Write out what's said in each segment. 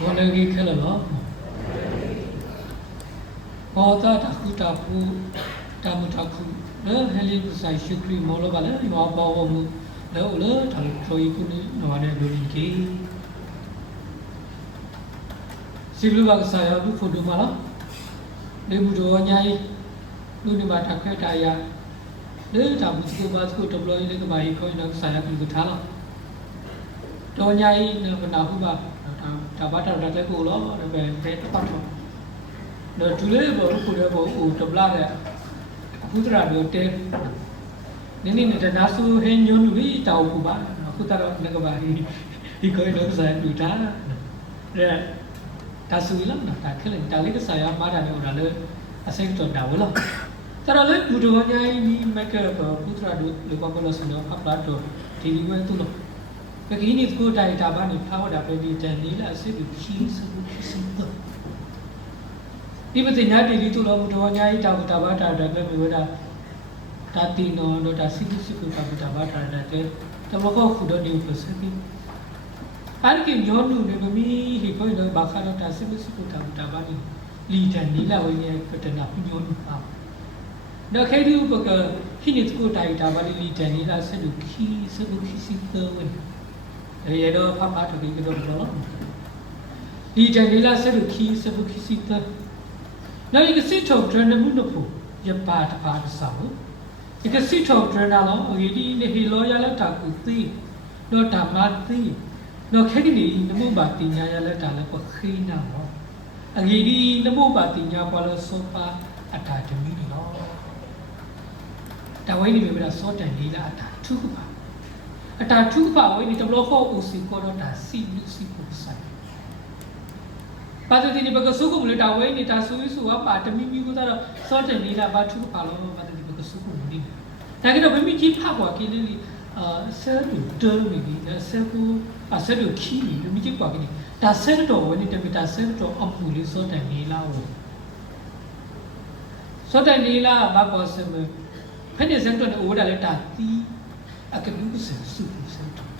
我那个开了了，我在大库大库大木大库，那还里不是修可以毛了吧？那毛包我们那那他所以可能那玩意儿理解，是不是把saya tu foto malah, dia buat nyai, tu ni baca kereta ya, dia tak mesti baca tu tabloid dia kebaik kau nak saya pergi betala, tu nyai nak menahu bah, tak baca dah tak kulo, dah berapa tahun. Dah tulen baru kuda baru tabla dia, putra dia ter, ni dah nasu henyon ni tahu kubah, putra nak kebaik, ikut nak saya betala, dia. ဒါဆိုရင်လည်းဒါခက်တယ်ဒါလေးကဆရာမားတာလည်းဟိုဒါလည်းအစိမ့်တော့ဒါဝဲလားတရလည်းဘူတော်ညာကြီးမက်ကပုထရာတို့လောကဘလစနောအပလာတော့ဒီလိုပဲသူ့လို့ကကြီးနေကိုတိုင်တာဘာနေဖားတာပဲဒီတန်နေလားအစစ်ကိုခီးစဘူးခီးစတော့ဒီမတင်ညာတီလီသူ့လို့ဘူတော်ညာကြီးတာဘာတာဒါပဲမျိုးဒါတာတီနော်တော့ဒါစစ်စစ်ကိုတာဘာတာဒါတဲ့တမကောခုတော့ဒီပစတိအားကညောနုနေမမီဟိကိုလောဘာခါတော့တာစစ်စစ်ကိုတာဘာနေလီတန်နီလာဝင်းရဲ့ပတနာညောနုပါတော့ခဲဒီဥပကခိနေကိုတိုင်တာဘာလီတန်နီလာဆက်လူခီစဘူးခီစီတော့ဝင်ရေတော့ဖဖထုတ်ပြီးတော့တော့လီတန်နီလာဆက်လူခီစဘူးခီစီတော့နောက်ဒီကစစ်ထုတ်ဒရနမှုလို့ဖို့ရပါတပါဆောက်ဒီကစစ်ထုတ်ဒရနာလောဒီနေဟီလောရလက်တာကူသီတော့ဓမ္မသီတော့ခဲကလေးနမို့ပါတင်ညာရလက်တာလည်းပခိနာဟောအဂီဒီနမို့ပါတင်ညာပေါ်လို့စောပါအတာတမီနော်တဝိနေပြီလားစောတန်လေးလားအတာထုပါအတာထုပါဝိနေတဘလခေါ်ဦးစီကောတော့တာစီလူစီကိုဆိုင်ပါတတိနေဘကဆုကုမလို့တဝိနေတာဆူဆူကပါတမီမီကိုတော့စောတန်လေးလားဘာထုပါလို့ပါတတိဘကဆုကုမလို့ဒါကတော့မမီကြီးဖတ်ပေါ်ကိလေးဆဲလူတော်မီဒီဆဲကူဆဲလူခီလူမီကြီးပေါ်ကိဒါဆဲတော်ဝနေတဲ့မီတာဆဲတော်အပူလေးစောတန်လေးလားစောတန်လေးလားဘာပေါ်စမဖက်နေစံတော်အိုးဒါလည်းတာတီအကလူစစုစံတော်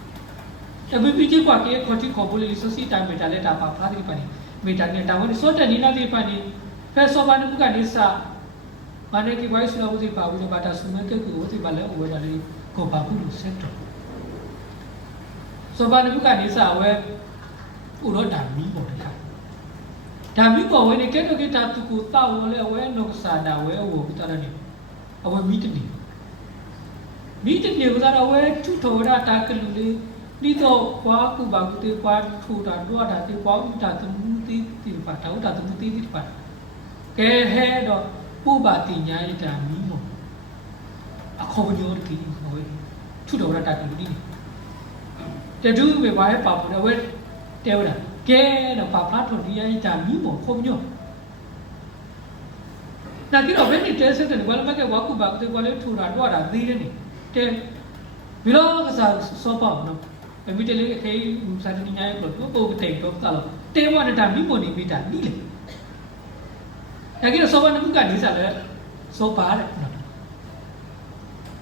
တမီမီကြီးပေါ်ကိခေါ်တိခေါ်ဖို့လေးစစီတိုင်မီတာလည်းတာပါဖားတိပါနေမီတာနဲ့တာဝင်စောတန်လေးလားဒီပါနေဖက်စောပါနုကနေစာဘာနေကိဝိုင်းစလောဝစီပါဘူးဘာတာဆုမကကူဝစီပါလဲအိုးဒါလေးကိုပါဘူးလို့ဆက်တော့ဆိုပါနုကနေစာဝဲဥရောဓာမီပေါ်တဲ့ခါဓာမီပေါ်ဝဲနေကဲတော့ကတာသူကိုတောက်လဲဝဲနောစာတာဝဲဝဘတရနေအဝဲမီတနေကစားဝဲထုထော်ရတာကလူလေးဒီတော့ကွာကူပါကူတေကွာထူတာတော့တာတေကွာဥတာသမူတီတီပါတာဥတာသမူတီတီပါကဲဟဲတော့ပုပ္ပတိညာယတာမီမောအခေါ်ညောတိဟောထုတော်ရတာကလူလေးတတူပဲဘာလဲပါပူတော့ဝဲတဲဝတာကဲတော့ပါဖလာထုတ်ဒီယတာမီမောခေါ်ညောနာကြည့်တော့ဘယ်နဲ့တဲစတဲ့ဘာလဲမကဝါကူပါတေကွာလေထူတာတော့တာသေးတယ်နေတဲဘီလောကစားစောပါနော်အမီတလေးခေစာတညာရဲ့ကလို့ပို့တဲ့တော့တာလို့တဲဝတာမီမောနေမိတာနီးလေဒါကြည့်တော့စောပါနမှုကနေစားလဲစောပါတဲ့နော်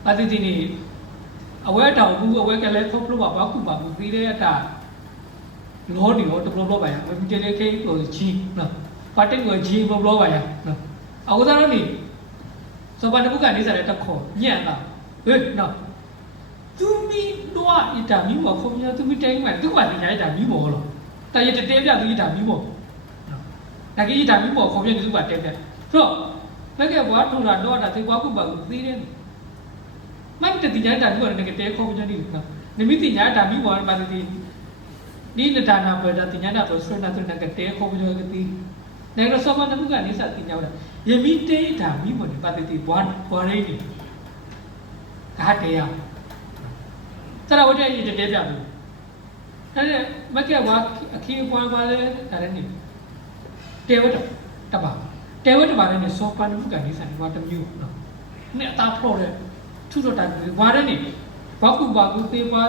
အတိတိနေအဝဲတောင်ဘူးအဝဲကလေးဖုတ်လို့ပါကူပါဘူးပြီးတဲ့အတာလောဒီရောတဘလောပါရမီတလေးခေဟိုဂျီနော်ပါတင်ကိုဂျီဘလောပါရနော်အခုသားတော့နေစောပါနမှုကနေစားလဲတက်ခေါ်ညံ့တာဟေးနော်သူမီတော့အတာမီမောခုံရသူမီတိုင်းမှာသူကလည်းညတာမီမောလို့တာရတဲပြသူတာမီမောနော်ဒါကြီးတာမီမောခုံရသူကတဲပြဆိုတော့မကဲဘွားထူတာတော့တာသေကွာကူပါကူသေးတယ်မတ်တတိညာတာတို့လည်းတဲခေါ်ကြနေနော်နမိတိညာတာမီမောပါတိဒီနတာနာပဒတိညာတာဆိုစရနာတုနကတဲခေါ်ကြကတိနေရစောမနမှုကနေစတိညာတာယမိတေတာမီမောပါတိဘွားရိနေကာတေယတရဝတ္တရတဲပြဘူးအဲ့မကဲဝါအခီးပွားပါလေဒါလည်းနေတဲဝတ္တပါတဲဝတ္တပါလည်းစောပန်မှုကနေစတယ်ဘာတမျိုးနော်နဲ့အသားဖော်တယ်ထုတော့တာဝါရဲနေဘာကူပါကူသေးပါ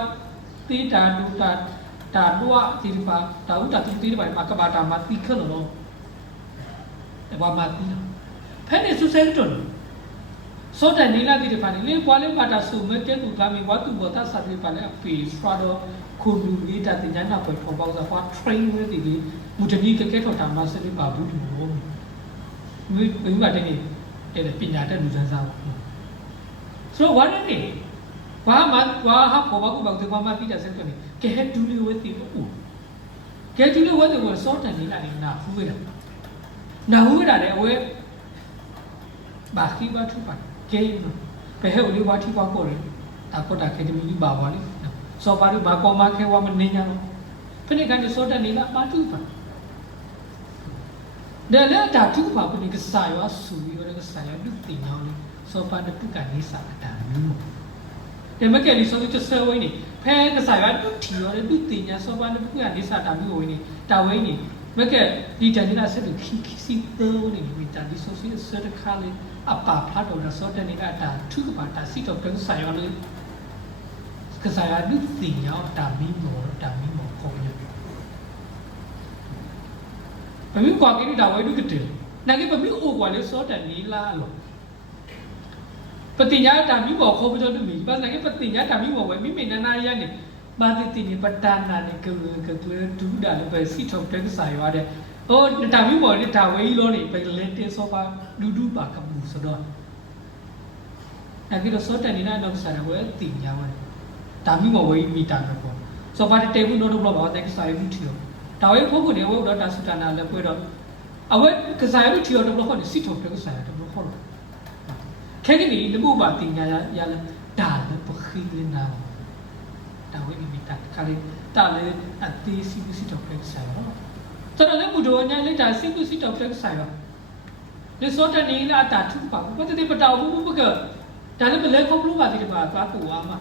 သေးတာဒုတာတာတော့ဒီပါတာဥတာသူသေးတယ်ပါကဘာတာမတိခလို့နော်ဘာမတိဖဲနေစုစဲတွန်းစောတန်နေလာဒီပါနေလေပွားလေပါတာဆုမကဲကူကမီဝတ်တူဘောတာစတိပါလေအဖေစဖာတော့ ခုလူလေးတာတင်ညာနာပေါ်ပေါ်ပေါစားဟွာ train ဝဲဒီလေမူတနီကကဲထော်တာမစလေးပါဘူးဒီလိုမျိုးပါတယ်နေတဲ့ပညာတဲ့လူစမ်းစားဆိုတော့ဝါနေနေဝါဟာပေါ်ပါကူပေါတဲ့ဘာမှပြတာစက်ကနေကဲဒူလီဝဲတီဘူးကဲဒူလီဝဲတဲ့ကိုစောတန်နေလာနေတာဖူးရတာနာဟူရတာလေအဝဲဘာခိဘာထူပါကဲဘယ်ဟဲ့ဦးလေးဝါထီပါကိုလေတာကိုတာခေတမီဘာပါလေစောပါရဘာကောမခဲဝမနေညာတော့ဖိနေကနေစောတန်နေလာပါထူပါဒါလည်းတာထူပါဖိနေကစားရောဆူရောကစားရောလူတင်အောင်လေစောပါတဲ့တုကနေစားတာမျိုးเดี๋ยวเมื่อกี้นี่โซลิจะเซอร์ไว้นี่แพ้กระสายว่าดุถีอ๋อดุติญาโซบานะปุกอันนี้ซาตาမျိုးไว้นี่ตาไว้นี่เมื่อกี้ဒီတန်နေတာဆက်လို့ခိစီတော့နေမိတာဒီဆိုစီစက်ခါလေအပါဖတ်တော့ဆောတနေတာတာထုကပါတာစီတော့ကစားရောလေကစားရดุติญาတာမီမောခေါ်ရဘယ်ကွာကိတာဝဲဒုကတဲ့နာကေဘယ်အိုကွာလေဆောတန်နီလာလို့ပတိညာတာမိဘောခေါ်ပြီးတော့မိပါနိုင်ပတိညာတာမိဘောဝဲမိမိနာနာရနေဘာတိတိနေပတနာနေကတူဒူဒါလည်းပဲစီထုတ်တဲ့စာရွာတဲ့ဟိုတာမိဘောလေးတာဝဲကြီးလို့နေပဲလင်းတင်းစောပါဒူဒူပါကမှုဆိုတော့အဲဒီတော့စောတန်နေတာတော့စာရွာတိညာဝဲတာမိဘောဝဲမိတာတော့ပေါ့စောပါတဲ့တေဘူးတော့ဘလောတဲ့စာရွာထီရောတာဝဲဖို့ကိုနေဝဲတော့တာစုတနာလည်းပွဲတော့အဝဲကစာရွာထီရောတော့ဘလောဟောစီထုတ်တဲ့စာရွာတော့ဘလောဟောတော့ခဲကနေဒီဘုဘာတင်ညာရလာဒါလည်းပခိလနာဒါဝိမိတာခါလေတာလေအတီးစီစီတော့ဖက်ဆိုင်ရောတော်လည်းဘုဒ္ဓညာလေတာစီစီတော့ဖက်ဆိုင်ရောလေစောတနေလာတာထုပါဘာတည်းပတောက်ဘူးဘကဒါလည်းဘလဲခေါပလို့ပါတိတပါသွားပူအားမှာ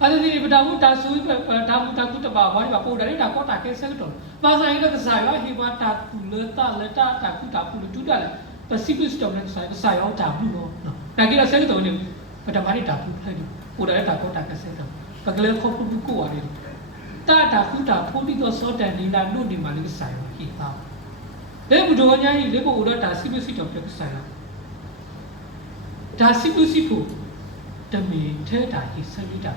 အဲ့ဒီပတောက်ဘူးတာဆူတာမူတာကုတပါဘာဘာပို့တယ်တာကောတာကဲဆက်တော့ပါဆိုင်တော့ဆိုင်ရောဟိဘာတာပူလတာလက်တာတာကုတာပူတူတာလေပစီပစ်တော့လည်းဆိုင်ရောတာဘူးနော်ဒါကြီးတော့ဆက်တော့နေပထမနေ့တာဘူးလိုက်ပူတယ်တာကောတာကဲဆက်တော့ပကလေးခေါပဘူးကိုရတယ်တာတာကုတာဖိုးပြီးတော့စောတန်နေလာတို့ဒီမှာလေးဆိုင်ရောဟိပါလေဘုဒ္ဓညာကြီးလေဘုဒ္ဓတာစီပစ်တော့ပြဆိုင်ရောဒါစီပစ်ဖို့တမီထဲတာဟိဆက်ပြီးတာ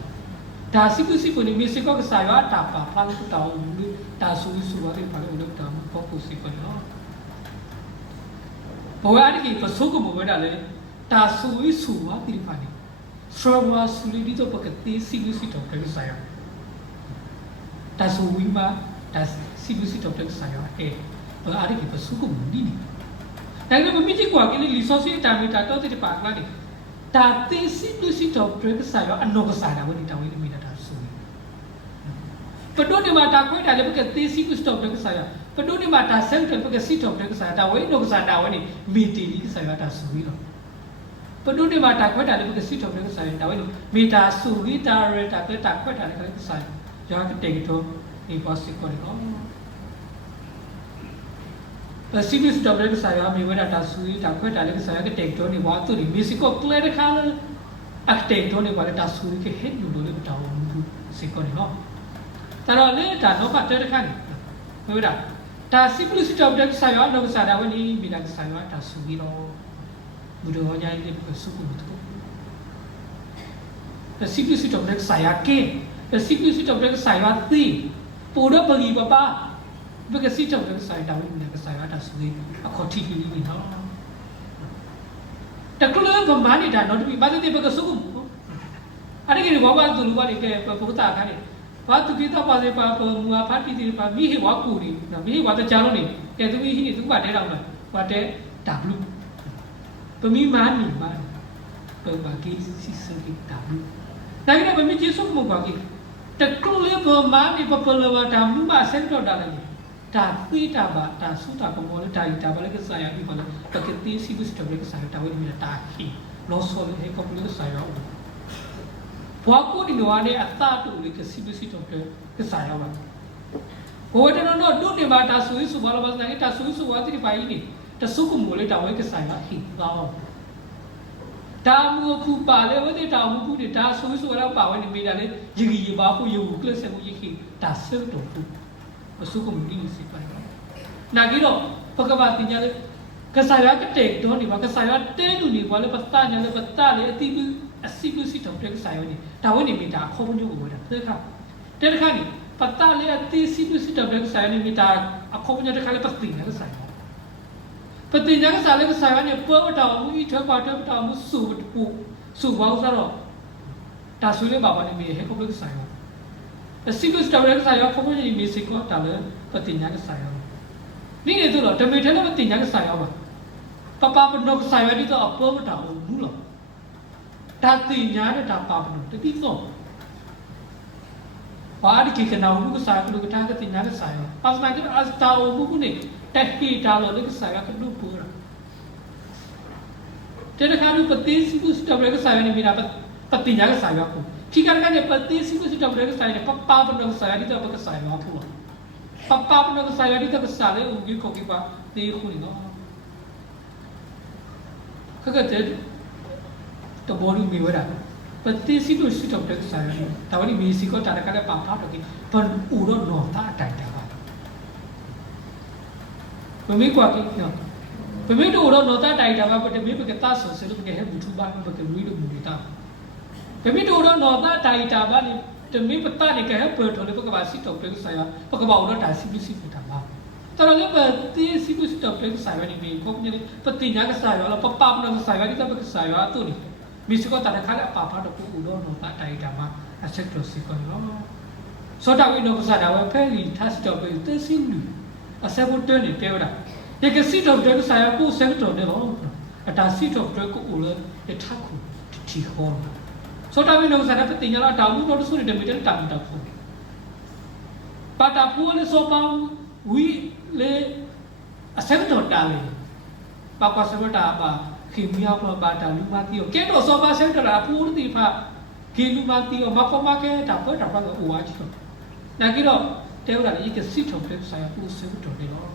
ဒါစီပစ်ဖို့နေမြေစကောကဆိုင်ရောတာပါဖလာလို့တောင်းလို့တာဆူဆူရတယ်ပါလို့တော့ပေါ့ကိုစီကောနော်ဘဝအကြီးပစုကမဝဲတာလေတာဆူဆူဝါတိဖာနေစရဝါဆူလီဒီတော့ပကတိစီလူစီတော့ကလေးဆိုင်တာဆူဝီမာတာစီလူစီတော့ကလေးဆိုင်အဲဘဝအကြီးပစုကမနီနေဒါကမမီကြီးကွာကလေးလီဆိုစီတာမီတာတော့တိပါကလာနေတာတေစီလူစီတော့ကလေးဆိုင်အနောကဆိုင်တာဝဒီတာဝိမီတာဆူပဒိုနေမှာတာခွဲတာလေပကတေစီလူစီတော့ကလေးဆိုင်ပဒိုနေမှာတာဆယ်တယ်ပကစီတော့ကလေးဆိုင်တာဝိနောကဆိုင်တာဝိမီတီလီဆိုင်တာဆူပြီးတော့ပဒုနေမှာတာခွက်တာလည်းပကစီထုတ်တဲ့ဆိုင်တာဝဲလို့မီတာဆူရီတာရတာကတာခွက်တာလည်းဆိုင်ရာကတေတော့ဒီဘောစစ်ကိုတော့ပစီဘစ်တော့လည်းဆိုင်ရာမီဝဲတာဆူရီတာခွက်တာလည်းဆိုင်ရာကတေတော့နေဘောသူဒီမီစီကိုကလဲတခါလည်းအတေတော့နေဘောလည်းတာဆူရီကဟက်လို့လည်းတောင်းဘူးစစ်ကိုနော်တော်လေတာတော့ကတဲ့တခါနေဝဲတာတာစီပလစ်တော့တဲ့ဆိုင်ရာတော့ဆိုင်ရာဝဲနေမီတာဆိုင်ရာတာဆူရီတော့ဘုရားညာလေးပစုကုတ်တော့the simplicity of that saya ke the simplicity of that saya ti podo bagi papa because simplicity of that saya dawi ne ka saya ta sui a khothi li ni no ta klo ba ma ni da no ti ba ti ba ka suku ari ki wa ba tu lu ba ni ke ba ta ka ni ba tu ki ta pa se pa mu a pha ti ti pa mi hi wa ku ni mi hi wa ta cha lo ni ke tu hi ni tu ba de daw na wa de wပမီမာနီမာပဘာကီစီစကီတာဘူးဒါကြတဲ့ပမီကျေဆုမဘာကီတကလူလေးပမာနီပပလဝတာမူမဆန်တော့တာလေတာသီတာဘာတာဆုတာကမောလတာတာဘာလေကဆာယာဒီဘာလေပကတိစီဘစ်တဘလကဆာယာတာဝိမီတာခီလောဆောလေဟေကပလကဆာယာဘွားကိုဒီနွားနဲ့အသတူလေကစီဘစ်တော့ကဆာယာဘာဘိုးတနော်တော့ဒုနေမှာတာဆူဆူဘာလဘာနိုင်တာဆူဆူဝါတိပိုင်နေတဆုကမိုလေတာဝဲကဆိုင်ပါဟိကောတာမူခုပါလေဝတိတာမူခုတိဒါဆူဆူတော့ပါဝဲနေမိတာလေယီယီဘာခုယူကလဆက်မှုယီခိဒါဆောတော့ခုအဆုကမဒီစီပိုင်နာကြီးတော့ပကဘာတင်ညာလေကဆိုင်ရကတဲ့တော့နေပါကဆိုင်ရတဲလူနေပါလေပတာညာလေပတာလေအတိ အစီလူစီတော့တဲ့ဆိုင်နေတာဝနေမိတာခေါင်းညို့ကိုဝတာတဲ့ခါတဲ့ခါနေပတ်တာလေအတီစီလူစီတော့တဲ့ဆိုင်နေမိတာခေါင်းညို့တဲ့ခါလေပတ်တင်တဲ့ဆိုင်ပတ်တင်တဲ့ဆိုင်လေဆိုင်နေပေါ်တော့ဦးထွပါတော့တော့စုဘောက်စားတော့ဒါဆွေးလေးပါပါနေမိဟဲ့ခေါင်းတဲ့ဆိုင်အစီလူစီတော့တဲ့ဆိုင်ခေါင်းညို့နေမိစီကောတာလေပတ်တင်တဲ့ဆိုင်နေနေတော့ဓမေထဲလည်းပတ်တင်တဲ့ဆိုင်ပါပပပနုကဆိုင်ဝဒီတော့အပေါ်မတော်ဘူးလို့ဒါတင်ညာတဲ့ဒါပါပနုတတိတော့ဘာဒီကိကနာဘူးကဆိုင်ကလူကတာကတင်ညာတဲ့ဆိုင်ပါစနာကအစတာအဘူးကနေတက်ဟီတာလို့လေဆိုင်ကလူပူရာတဲ့ခါလူပတိစီကုစတဘရကဆိုင်နေမိတာပတင်ညာကဆိုင်ပါဘူးခိကကနေပတိစီကုစတဘရကဆိုင်နေပပပနုဆိုင်ဒီတော့ပကဆိုင်ပါဘူးပပပနုဆိုင်ဒီတော့ကဆိုင်လေဦးကြီးကိုကိပါတေးခုနေနော်ခက်တဲ့တဘောလူမီဝရပတိစီတို့စီတော့တဲ့ဆိုင်ရတာဝရီမီစီကိုတာကလည်းပါပါတော့ကိဘန်ဦးတော့နော်တာတိုင်တာပါဘမေကွာကိနော်ဘမေတို့တော့နော်တာတိုင်တာပါဘတမေပကတာဆောဆလို့ကဲဟဲဘူထူပါဘကလူတို့မူတာဘမေတို့တော့နော်တာတိုင်တာပါလေတမေပတာနေကဲဟဲပေါ်တော်လေပကပါစီတော့တဲ့ဆိုင်ရပကပါဦးတော့ဒါစီပီစီပူတာပါတော်လည်းပတိစီပူစီတော့တဲ့ဆိုင်ရနေမီကိုကနေပတိညာကဆိုင်ရလားပပပနဆိုင်ရဒီတော့ပကဆိုင်ရတူနေမီစကောတာခါလာပါပါတော့ကိုဦးတော့နော်တာတိုင်တာမှာအချက်တော်စီကောနော်စောတာဝိနောကစားတာဝဖဲလီသတ်တော့ပဲသစင်းလူအစဘတ်တယ်နေပြောတာဒီကစီတော့တဲ့ဆိုင်ရကိုစက်တော်တယ်လို့အတာစီတော့တဲ့ကိုဦးလည်းထခုတီဟောစောတာဝိနောကစားတာပတိညာလာတောင်းလို့တော့ဆိုနေတယ်မီတယ်တောင်းတော့ဖို့ပါတာဖူလည်းစောပါဝီလေအစဘတ်တော်တာလေပါကွာစဘတ်တာပါခင်ဗျားပေါ်ပါတာလူမတီကိုကဲတော့စောပါဆဲတာပူးတီဖာခင်လူမတီကိုမကောမကဲတာပေါ်တာပါကိုဝါချီတော့နာကြတော့တဲဝလာဒီကစစ်ထုတ်တဲ့ဆိုင်ပူးစဲတော့တယ်နော်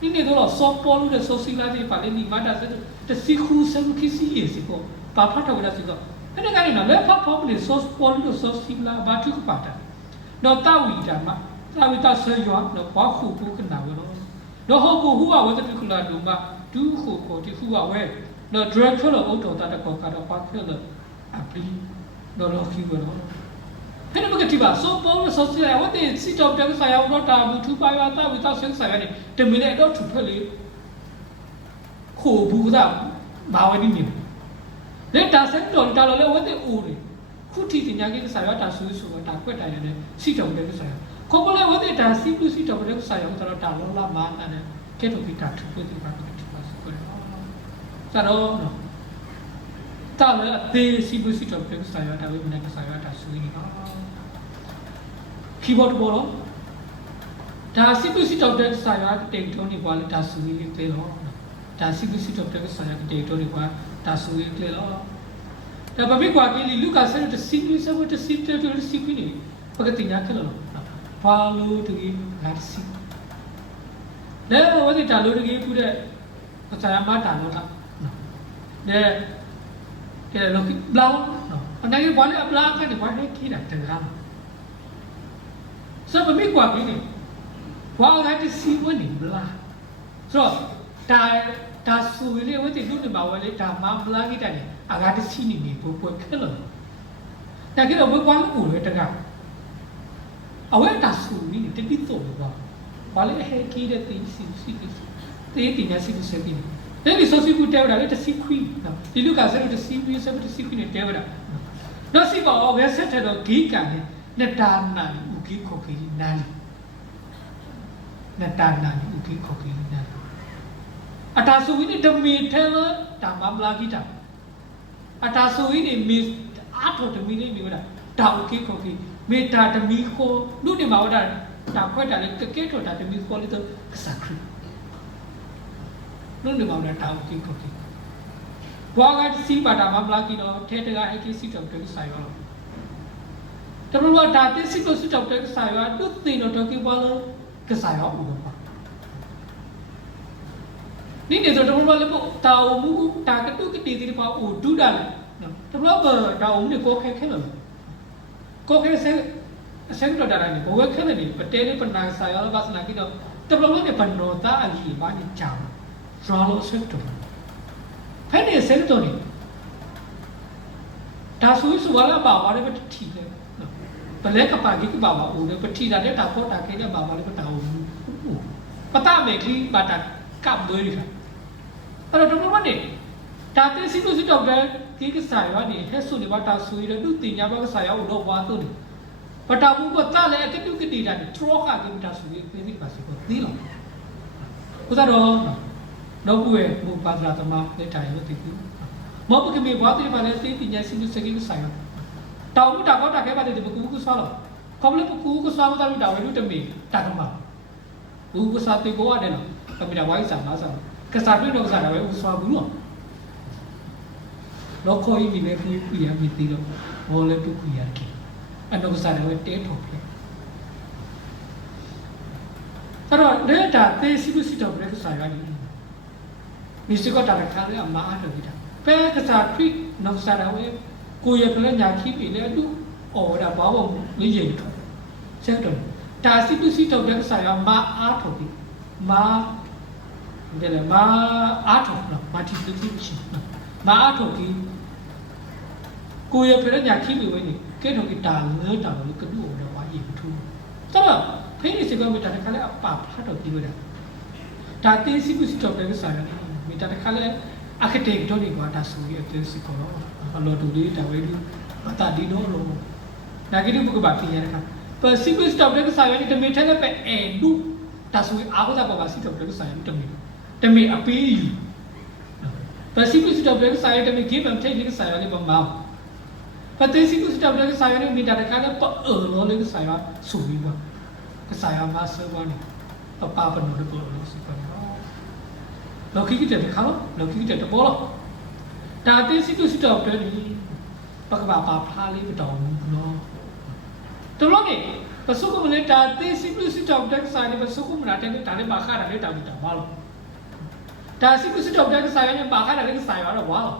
ဒီနေ့တော့စောပေါ်လို့စောစီလာတဲ့ပါလေဒီမတာစတဲ့တစီခူးစံခီစီရစီကိုပါဖတ်တော့ရစီတော့အဲ့ဒါကနေနော်လက်ဖတ်ဖို့လေစောပေါ်လို့စောစီလာဘာတုကပါတာတော့တာဝီတာမှာတာဝီတာဆွေရွာတော့ဘာခုပုကနာဝတော့တော့ဟောကိုဟူဝဝတတိကလာဒုမဒူခိုကိုဒီဟူဝဲနော် direct လို့အော်တော်တာကောကတော့ပါဖြစ်လို့အပလီတော့လို့ခိဝတော့ဟဲ့မကတိပါစောပေါ်လို့စောစီရဝတ်တဲ့စီတော့တဲ့ဆိုင်အောင်တော့တာဘူးထူပါရတာဝီတော့ဆင်းဆိုင်ရတယ်တမီနဲ့တော့ထူဖက်လေခိုဘူးသားဘာဝဒီမြင်လက်တာစက်တော်တာလို့ဝတ်တဲ့ဦးလေခုတီတင်ညာကိဆိုင်ရတာဆူဆိုတာကွက်တိုင်ရတယ်စီတော့တဲ့ဆိုင်ရခေါပလေဝတ်တဲ့တာစီပလူစီတော့တဲ့ဆိုင်အောင်တော့တာလောလာမာနဲ့ကဲတော့ဒီတာထူဖက်ဒီပါတော့တာလည်းအသေးစီပူစီတော့ပြဆိုင်ရတာပဲမနေ့ကဆိုင်ရတာဆွေးနေတာကီးဘုတ်ဘောလို့ဒါစီပူစီတော့တဲ့ဆိုင်ရတဲ့တုံးနေပါလေဒါဆွေးနေတယ်လို့ဒါစီပူစီတော့တဲ့ဆိုင်ရတဲ့တုံးနေပါဒါဆွေးနေတယ်လို့ဒါဘာဖြစ်ကွာကလေးလူကဆဲတဲ့စီပူစဝတ်စီတဲ့စီပူနေပကတိညာခလို့ဘာလို့တကြီးငါစီလဲဝတ်တာလို့တကြီးပူတဲ့ပစာရမတာလို့လားde lo que blau no anda que vale blau kan de vale kira tengah so ba mi kwa bi ni wa ga ti si wo ni bla so ta su le wo ti lu ni ba wa le ta ma bla ki ta ni a ga ti si ni bo bo khelo ta ki lo bo kwa lu le ta ga a we ta su ni ti ti to ba wa le he ki de ti si ti nya si se ki then the social good devil let us see queen now you look at the see we have to see queen devil no see ba we set it gi kan ne ta na u gi kho gi na ne ta na u gi kho gi na ata su ni de me the la ta ma mla gi ta ata su ni me a tho de me ni me da ta u gi kho gi me ta de me kho lu ni ma wa da ta khwet ta le ke tho ta de me kho le to sa kru luôn được bảo là tạo kinh khủng khiếp qua cái si bà đàm am la kia nó thế thế cái cái si trồng cái sai vào trong lúc đào thế si có si trồng cái sai vào đứt tiền nó trồng cái bao lâu cái sai vào cũng được ní để rồi trong lúc lấy bộ tàu mũ ta cái đứt cái tiền thì vào ủ đu đàn trong lúc bờ tàu ống thì có cái rồi có cái sẽ rồi đàn này có cái này bật tên đấy bật nàng sai vào bát nàng kia đâu trong lúc này bật nổ ta ăn gì bao nhiêu chảo ralo sector phane sector ni ဒါဆိုရင်ဆိုလာပါပါတယ်ပတိလေဘလဲကပါကြီးကပါပါဦးလေပတိတာတဲ့တာပေါ်တာခဲတဲ့ပါပါလေပတာဦးပတာမေခီပါတာကပ်ဒွေးခါအဲ့တော့တော်မနေဒါတဲ့စီလို့စီတော့တဲ့ဒီကစားရနေဟဲ့ဆိုနေပါတာဆူရတူတင်ညာဘကစားရအောင်တော့ဝါတော့ပတာဘူးကတာလေအကတူကတိတာထရောခါကတာဆူရပြေးပြီးပါစီကိုသီးလောဥစားတော့တော့ဘူးရဲ့ဘူပါဒရာတမလက်ထိုင်လို့တည်ဘူးမောပကမေဘွားတိပါလေသိတင်ညာစီလို့စကိလို့ဆိုင်ရတောင်းတာကောတာခဲပါတယ်ဒီပကူကစားလို့ကောမလေပကူကစားမတာလို့တာဝဲလို့တမေတာကမှာဘူးကစားတေကိုရတယ်နော်ကမ္ဘာဝိုင်းစားလားစားကစားပြီးတော့စားတာပဲဥစားဘူးနော်တော့ခေါ်ပြီးလည်းပြရမိသေးတော့ဘောလည်းတူပြရတယ်အဲ့တော့စားတယ်တဲထုတ်ပြအဲ့တော့လက်တာသေစီလို့စီတော့ဘယ်ကစားရတယ်မိစကတာခါလေအမားတော့ဒီတာပဲကစားပြီးနောက်စားတယ်ကိုရကလည်းညာခိပြီလေတူအော်ဒါဘာဘောလေးရင်ထုတ်ဆက်တော့ဒါစီလို့စီတော့ဘယ်ကစားရမာအားထုတ်ပြီမာတယ်လေမာအားထုတ်တော့မာတီတူစီရှိမာအားထုတ်ပြီးကိုရဖရညာခိပြီဝဲနေကဲတော့တာငើတာလို့ကတူတော့ဝါရင်ထူတော့ဖိနေစကမတာခါလေအပဖတ်တော့ပြီးလို့ဒါတေးစီဘူးစီတော့ပဲစားရမိတာခါလေအာခီတက်တော့ဒီကွာဒါဆိုရတဲ့စီကောအလော်တူလေးဒါဝဲဒီအတာဒီတော့လို့ဒါကိတူဘုကဘာပြရတဲ့ခါပါစီဘူးစီတော့ပဲစားရတဲ့တမေထဲလည်းပဲအဲဒူဒါဆိုအားကစားပါစီတော့ပဲစားရတဲ့တမေအပေးယူပါစီဘူးစီတော့ပဲစားရတဲ့တမေဂိမ်းထိတ်လေးစားရတဲ့ပမာပတေစီဘူးစီတော့ပဲစားရတဲ့မိတာခါလည်းပေါ့လို့လေးစားရဆူပြီးပါကစားရမှာစေဘောနေပပနိုတော့လို့စီကောလောကီကတဲ့ခါလောကီကတဲ့ဘောလို့ဒါတေစီတူစီတော့တယ်ပကဘာပါဖားလေးမတော်ဘူးနော်တော်လို့နေပစုကမလေးဒါတေစီတူစီတော့တဲ့ဆိုင်ပစုကမလာတဲ့ဒါလည်းပါခါတာလည်းတောင်းတာဘာလို့ဒါစီတူစီတော့တဲ့ဆိုင်နဲ့ပါခါတာလည်းဆိုင်ရတော့ဘာလို့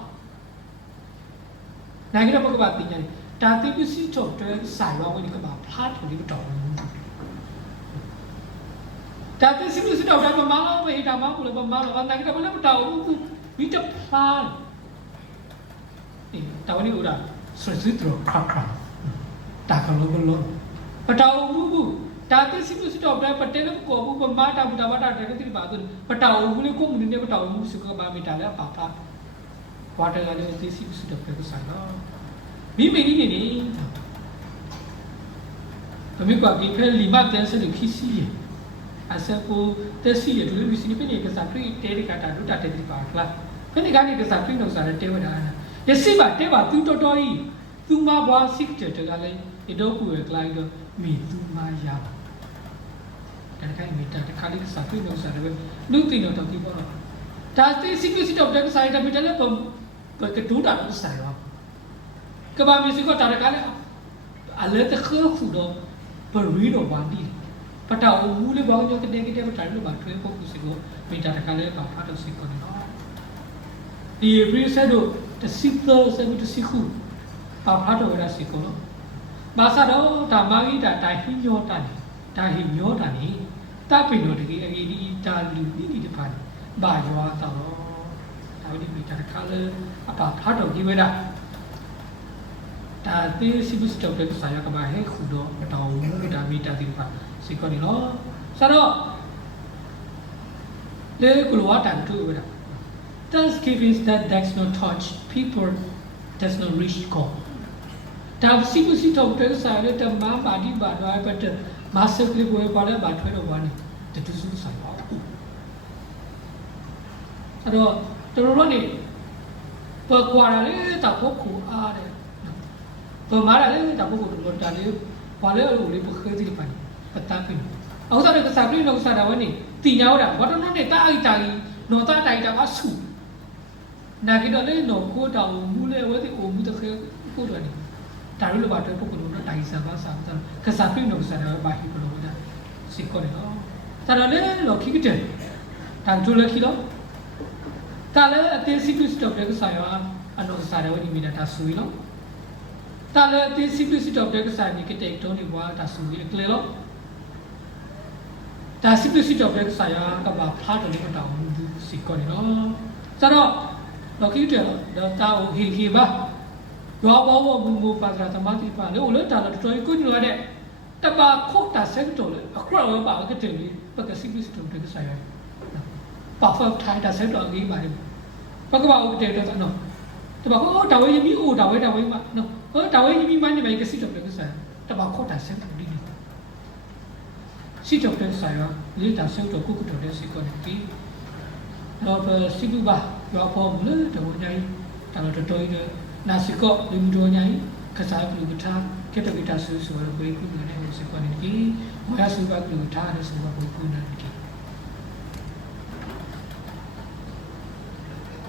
နိုင်ကြပကဘာတင်ညာဒါတေစီတော့တဲ့ဆိုင်ရောဝင်ကဘာဖားတယ်မတော်ဘူးဒါတေစီလို့စတော့ဒါမမလို့ပဲဒါမှမဟုတ်လည်းမမလို့နိုင်ကြဘလည်းမတော်ဘူးမိတဖားတာဝနီဦးတာဆွစစ်တော့ခါခါတာကလုံးလုံးပတောင်ဘူးဒါတေစီလို့စတော့ပဲပတဲလို့ကိုဘူးပမာတာဘူးတာဘာတာတဲ့တိပါတော့ပတောင်ဘူးလေကိုမှုနေပတောင်ဘူးစုကဘာမိတာလဲပါပါဝါတလာလေးတေစီလို့စတော့ပဲဆိုင်တော့မိမိနေနေဘမိကွာဒီဖဲလီမတ်တန်စလို့ခီစီအစကိုတက်စီရတူလူစီနိပနေကစားတွေ့တဲကတာတို့တာတဲတိပါကလာခဏကနေကစားတွေ့တော့စားတဲဝတာရစီပါတဲပါသူတော်တော်ကြီးသူမဘွားစစ်တဲ့တကလည်းဒီတော့ကိုရကလိုက်တော့မိသူမရပါတခါမိတာတခါလေးကစားတွေ့တော့စားတယ်လူတင်တော့တော်ဒီပေါ့ဒါစီစီကစီတော့တက်စားတယ်မိတယ်လည်းတော့ကဒူတာလို့စားရောကဘာမီစီကတာတကလည်းအလဲတခါခုတော့ပရီတော့ဘာဒီပတာဦးလေးဘောင်းကြောတဲ့ကိတဲ့ပတာလို့ပါထွေးဖို့ကူစီကိုမိတာတခါလေးပါဖတ်တော့စီကောနော်ဒီပရိဆက်တို့တစီသောဆယ်တစီခုပါဖတ်တော့ရစီကောနော်ဘာသာတော့ဒါမာဂီတာတိုင်ဟိညောတာနေဒါဟိညောတာနေတပ်ပင်တို့တကယ်အကြီးဒီဒါလူဒီတဖာဘာရွာတော့ဒါဝိမိတာတခါလေးအပါဖတ်တော့ဒီဝဲတာဒါတေးစီဘစ်တော့တဲ့ဆာယကဘာဟဲခုတော့ပတာဦးဒါမိတာဒီဖာစီကောနီနော်ဆိုတော့လေကလောတာတူဝဲတာ Thanksgiving that does not touch people does not reach God ဒါစီဘစ်တော့တဲ့ဆာရတဲ့မာဘာဒီဘာတော့ပတ်မာစကလေးပေါ်ပါလဲဘာထွဲတော့ဘာနေတတူစုဆိုင်ပါအဲ့တော့တော်နေပေါ်ကွာလေတာဖို့ကူအားတယ်ပေါ်မားလေတာဖို့ကူတော့တာလေဘာလဲလို့လေပခဲစီပန်ပတာပင်အောက်စားကစားပြီးလောက်စားတာဝနေတင်ရောက်တာဘာတော့နေတာအိတာကြီးနော်တာတိုင်တာအဆူနာကြတော့လေနော်ကိုတောင်မူလေဝဲဒီအိုမူတခဲကိုတော့နေဒါလို့ဘာတော့ပုဂ္ဂိုလ်တော့တိုင်စားပါစားတာကစားပြီးလောက်စားတာဘာဟိပလို့ဒါစီကောနေတော့ဒါတော့လေလောခိကတဲ့တန်တူလေခိတော့တာလေအသေးစီပစ်တော့တဲ့စားရအနော်စားရဝဒီမီတာဆူရီလို့တာလေအသေးစီပစ်တော့တဲ့စားနေကတဲ့တော့နေဘွားဒါဆူရီကလေလို့ဒါစီပစ်တော့တဲ့စားရကဘာဖားတယ်လို့တောင်းစီကောနေတော့ဆိုတော့လောကီတဲ့တော့တာဟီဟီပါ ရောဘောဘောဘူဘူပါကတမတိပါလေဦးလို့တာလို့တော်ကိုညိုရတဲ့တပါခုတ်တာဆက်တော်လေအခရောပါကတဲ့လေပကစီပစ်တော်တဲ့ဆိုင်ရပါဖောက်ထိုင်တာဆက်တော်ကြီးပါလေပကပါဦးတဲ့တော့နော်တပါခုတာဝဲမီဦးတာဝဲမှာနော်ဟောတာဝဲမီမနေပဲကစီတော်တဲ့ဆိုင်တပါခုတ်တာဆက်တော်ဒီစီတော်တဲ့ဆိုင်ရလေတာဆက်တော်ကိုကိုတော်တဲ့စီကောတဲ့ဒီတော့စီဘူးပါရောဘောမလို့တော်ညာကြီးတာလို့တော်ကြီး နာစီကောလူမျိုးညာကြီးခစားကလူကထားကတကတာဆူဆိုတော့ဘယ်ခုနေလဲဆိုတော့ဒီမရဆူပါကလူထားတယ်ဆိုတော့ဘယ်ခုနေလဲ